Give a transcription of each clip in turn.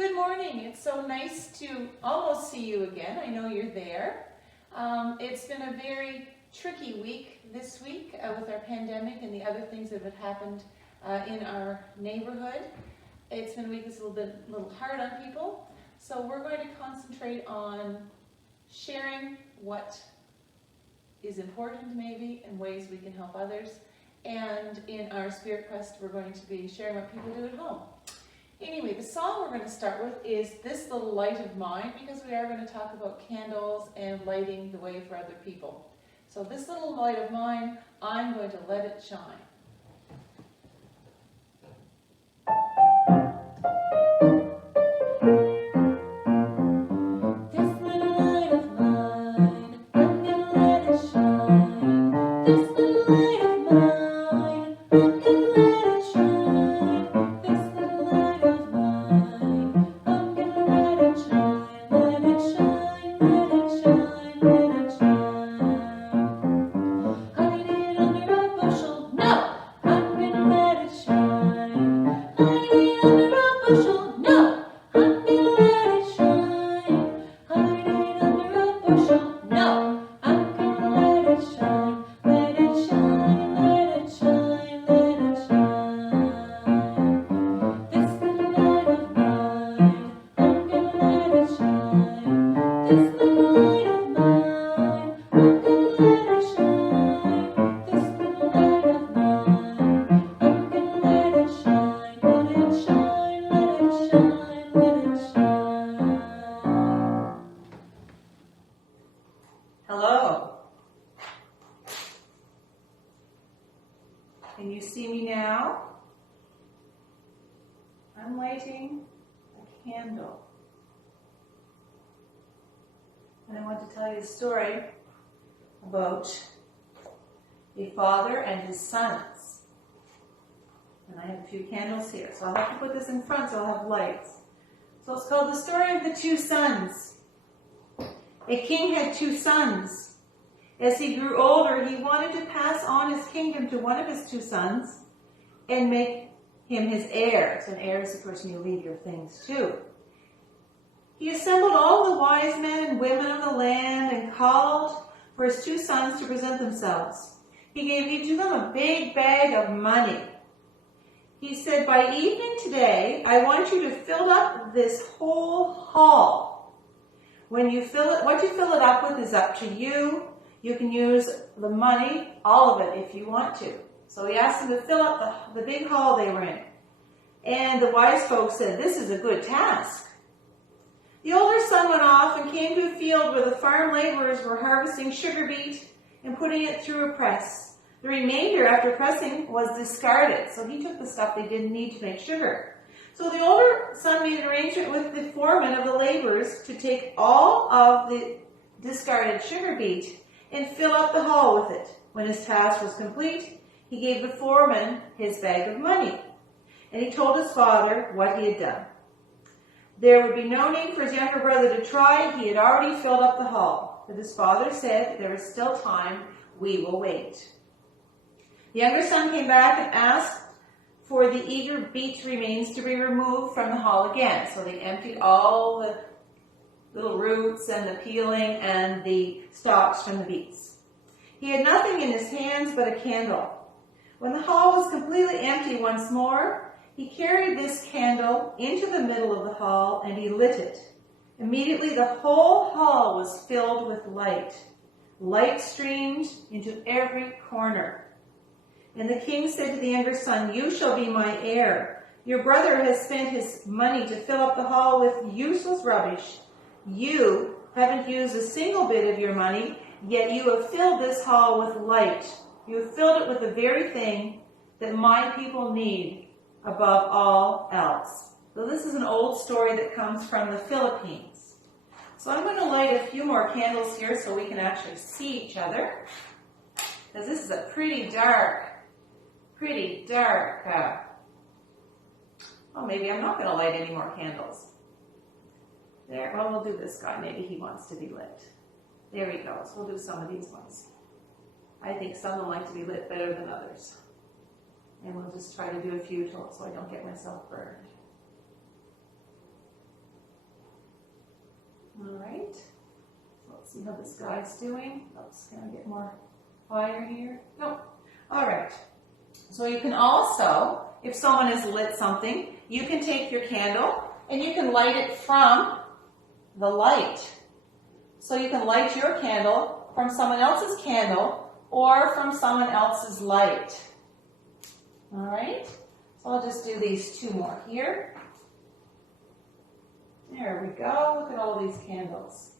Good morning. It's so nice to almost see you again. I know you're there. It's been a very tricky week this week with our pandemic and the other things that have happened in our neighborhood. It's been a week that's a little hard on people. So we're going to concentrate on sharing what is important maybe and ways we can help others. And in our Spirit Quest, we're going to be sharing what people do at home. Anyway, the song we're going to start with is This Little Light of Mine, because we are going to talk about candles and lighting the way for other people. So this little light of mine, I'm going to let it shine. Hello. Can you see me now? I'm lighting a candle. And I want to tell you a story about a father and his sons. And I have a few candles here, so I'll have to put this in front so I'll have lights. So it's called The Story of the Two Sons. A king had two sons. As he grew older, he wanted to pass on his kingdom to one of his two sons and make him his heir. So an heir is the person you leave your things to. He assembled all the wise men and women of the land and called for his two sons to present themselves. He gave each of them a big bag of money. He said, by evening today, I want you to fill up this whole hall. When you fill it, what you fill it up with is up to you. You can use the money, all of it, if you want to. So he asked them to fill up the big hall they were in. And the wise folks said, this is a good task. The older son went off and came to a field where the farm laborers were harvesting sugar beet and putting it through a press. The remainder, after pressing, was discarded. So he took the stuff they didn't need to make sugar. So the older son made an arrangement with the foreman of the laborers to take all of the discarded sugar beet and fill up the hall with it. When his task was complete, he gave the foreman his bag of money. And he told his father what he had done. There would be no need for his younger brother to try. He had already filled up the hall. But his father said, there is still time. We will wait. The younger son came back and asked for the eager beet remains to be removed from the hall again. So they emptied all the little roots and the peeling and the stalks from the beets. He had nothing in his hands but a candle. When the hall was completely empty once more, he carried this candle into the middle of the hall and he lit it. Immediately the whole hall was filled with light. Light streamed into every corner. And the king said to the younger son, you shall be my heir. Your brother has spent his money to fill up the hall with useless rubbish. You haven't used a single bit of your money, yet you have filled this hall with light. You have filled it with the very thing that my people need above all else. So this is an old story that comes from the Philippines. So I'm going to light a few more candles here so we can actually see each other. Because this is a pretty dark, well, maybe I'm not going to light any more candles. There, well, we'll do this guy. Maybe he wants to be lit. There he goes. We'll do some of these ones. I think some of them like to be lit better than others. And we'll just try to do a few so I don't get myself burned. All right. Let's see how this guy's doing. Oops, can I get more fire here? Nope. All right. So you can also, if someone has lit something, you can take your candle and you can light it from the light. So you can light your candle from someone else's candle or from someone else's light. All right. So I'll just do these two more here. There we go. Look at all these candles.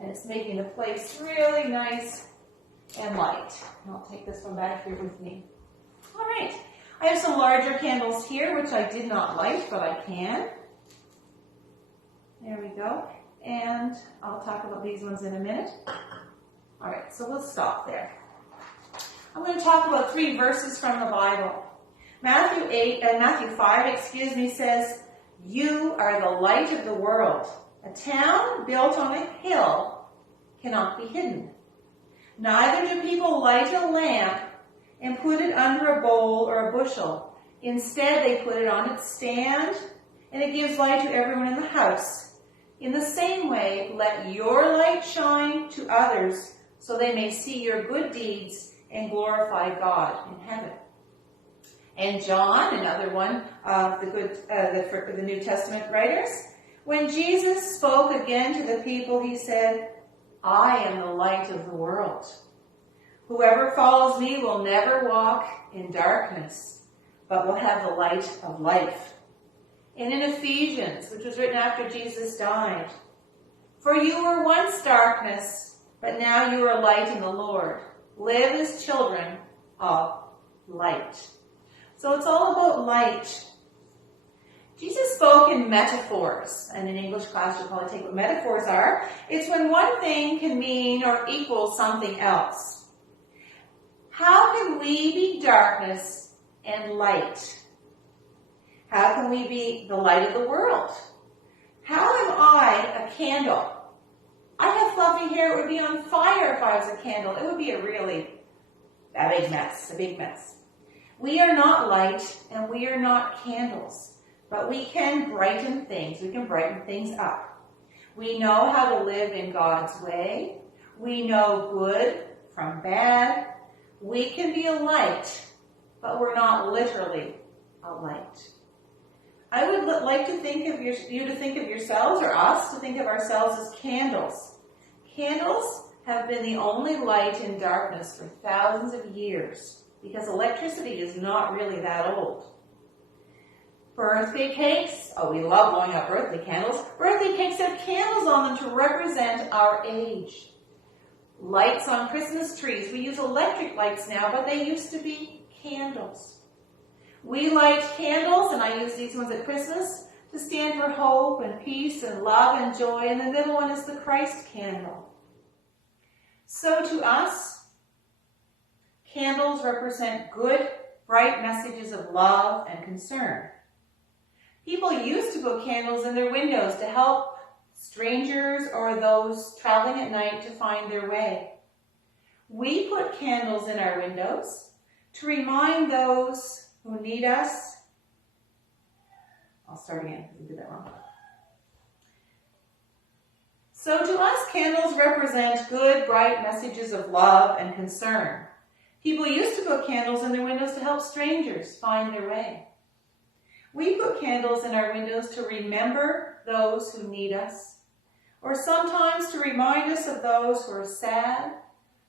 And it's making the place really nice and light. And I'll take this one back here with me. All right. I have some larger candles here, which I did not light, but I can. There we go. And I'll talk about these ones in a minute. All right, so we'll stop there. I'm going to talk about 3 verses from the Bible. Matthew 5, says, "You are the light of the world. A town built on a hill cannot be hidden. Neither do people light a lamp and put it under a bowl or a bushel. Instead, they put it on its stand, and it gives light to everyone in the house. In the same way, let your light shine to others, so they may see your good deeds and glorify God in heaven." And John, another one of the New Testament writers, when Jesus spoke again to the people, he said, "I am the light of the world. Whoever follows me will never walk in darkness, but will have the light of life." And in Ephesians, which was written after Jesus died, "For you were once darkness, but now you are light in the Lord. Live as children of light." So it's all about light. Jesus spoke in metaphors, and in English class you'll probably take what metaphors are. It's when one thing can mean or equal something else. How can we be darkness and light? How can we be the light of the world? How am I a candle? I have fluffy hair. It would be on fire if I was a candle. It would be a big mess. We are not light and we are not candles, but we can brighten things. We can brighten things up. We know how to live in God's way. We know good from bad. We can be a light, but we're not literally a light. I would like to think of you to think of yourselves, or us to think of ourselves, as candles. Candles have been the only light in darkness for thousands of years, because electricity is not really that old. Birthday cakes, we love blowing up birthday candles. Birthday cakes have candles on them to represent our age. Lights on Christmas trees, we use electric lights now, but they used to be candles. We light candles, and I use these ones at Christmas, to stand for hope and peace and love and joy, and the middle one is the Christ candle. So to us, candles represent good, bright messages of love and concern. People used to put candles in their windows to help strangers or those traveling at night to find their way. We put candles in our windows to remind those who need us. I'll start again because I did that wrong. So to us, candles represent good, bright messages of love and concern. People used to put candles in their windows to help strangers find their way. We put candles in our windows to remember those who need us, or sometimes to remind us of those who are sad,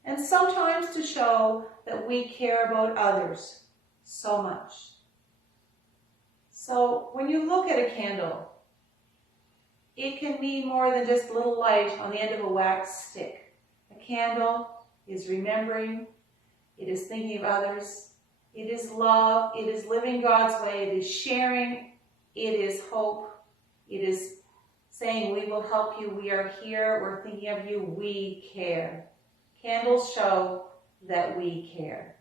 and sometimes to show that we care about others so much. So when you look at a candle, it can mean more than just a little light on the end of a wax stick. A candle is remembering, it is thinking of others, it is love, it is living God's way, it is sharing, it is hope, it is saying we will help you, we are here, we're thinking of you, we care. Candles show that we care.